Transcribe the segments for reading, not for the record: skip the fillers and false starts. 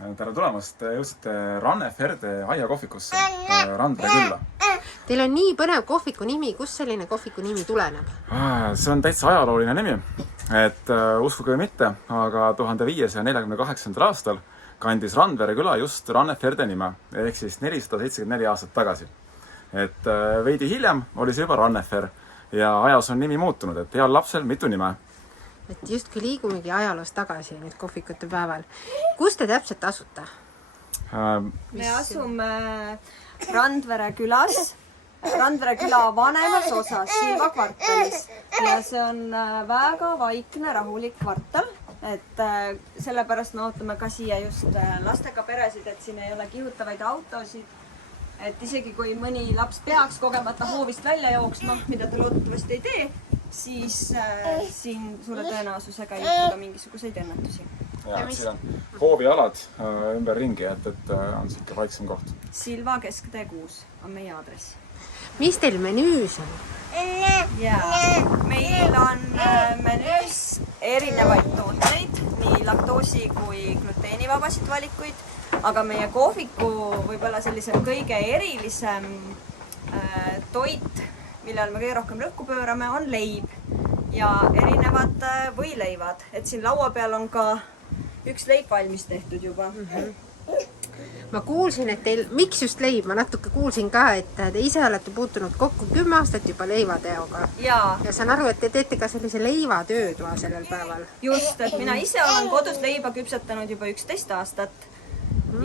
Tere tulemast, jõudsite Ranneferde aiakohvikusse Randvere külla. Teil on nii põnev kohviku nimi, kust selline kohviku nimi tuleneb? See on täitsa ajalooline nimi, et uskuge või mitte, aga 1548. aastal kandis Randvere küla just Ranneferde nime, ehk siis 474 aastat tagasi. Et veidi hiljem oli see juba Rannefer ja ajas on nimi muutunud, et heal lapsel mitu nime. Et justkui liigumegi ajaloos tagasi nüüd kohvikute päeval. Kus te täpselt asute? Me asume Randvere külas, Randvere küla vanemas osas, Silva kvartalis. Ja see on väga vaikne, rahulik kvartal. Et sellepärast me ootame ka siia just lastega peresid, et siin ei ole kihutavaid autosid. Et isegi kui mõni laps peaks kogemata hoovist välja jooksma, mida ta loodetavasti ei tee, siis siin suure tõenäosusega ei juhtuda mingisuguseid õnnetusi. Ja, siin on hoovialad ümber ringi, et on siuke vaiksem koht. Silva kesktee 6 on meie aadress. Mis teil menüüs on? Ja, meil on menüüs erinevaid tooteid, nii laktoosi kui gluteenivabasid valikuid, aga meie kohviku võib-olla sellisem kõige erilisem toit, millel me kõige rohkem rõhku pöörame, on leib ja erinevad võileivad. Et siin laua peal on ka üks leib valmis tehtud juba. Ma kuulsin, et teil, miks just leib? Ma natuke kuulsin ka, et te ise olete puutunud kokku 10 aastat juba leivateoga. Ja saan aru, et te teete ka sellise leivatöötoa sellel päeval. Just, et mina ise olen kodus leiba küpsetanud juba 11 aastat.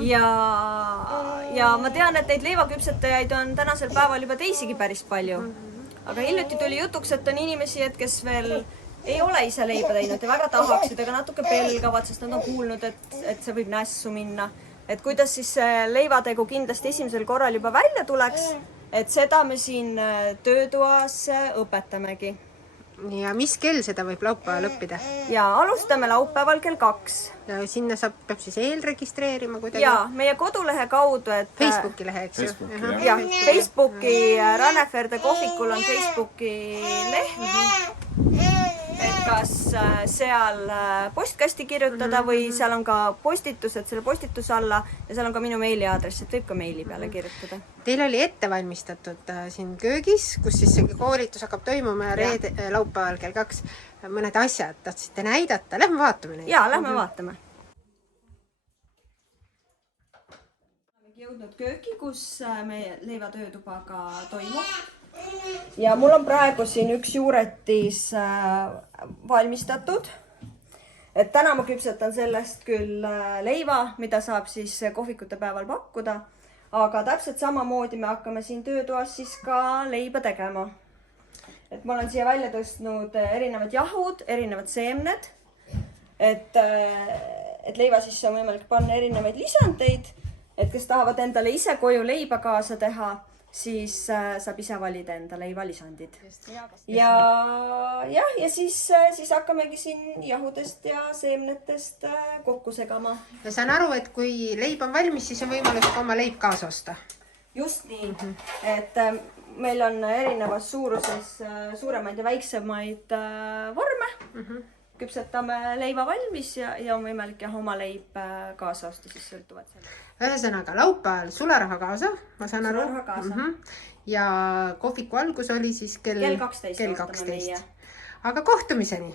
Ja ma tean, et neid leivaküpsetajaid on tänasel päeval juba teisigi päris palju. Aga hiljuti tuli jutuks, et on inimesi, kes veel ei ole ise leiba teinud ja väga tahaksid, aga natuke pelgavad, sest nad on kuulnud, et see võib nässu minna. Et kuidas siis leivategu kindlasti esimesel korral juba välja tuleks, et seda me siin töötoas õpetamegi. Ja mis kell seda võib laupäeval õppida? Ja alustame laupäeval kell 2. Ja sinna peab siis eelregistreerima kuidagi? Ja, meie kodulehe kaudu, et Facebooki lehe, eks ju? Ja, Facebooki Ranneferde kohvikul on Facebooki leht. Et kas seal postkasti kirjutada või seal on ka postitus, et selle postituse alla ja seal on ka minu meiliaadress, et võib ka meili peale kirjutada. Teil oli ette valmistatud siin köögis, kus siis see koolitus hakkab toimuma ja laupäeval kell 2 mõned asjad tahtsite näidata. Lähme vaatame neid. Ja, lähme vaatame. Oleme jõudnud kööki, kus meie leivatöötuba ka toimub. Ja mul on praegu siin üks juuretis valmistatud. Et täna ma küpsetan sellest küll leiva, mida saab siis kohvikute päeval pakkuda. Aga täpselt samamoodi me hakkame siin töötoas siis ka leiba tegema. Et ma olen siia välja tõstnud erinevad jahud, erinevad seemned. Et leiva sisse on võimalik panna erinevaid lisandeid. Et kes tahavad endale ise koju leiba kaasa teha, siis saab ise valida enda leivalisandid. Ja siis hakkamegi siin jahudest ja seemnetest kokku segama. Ja saan aru, et kui leib on valmis, siis on võimalus ka oma leib kaasa osta. Just nii. Et meil on erinevas suuruses suuremaid ja väiksemaid vorme. Küpsetame leiva valmis ja on võimalik oma leib kaasa osta, siis sõltuvad selle. Ühesõnaga, laupäeval sularaha kaasa, ma saan aru. Sularaha kaasa. Ja kohviku algus oli siis kell 12. Aga kohtumiseni.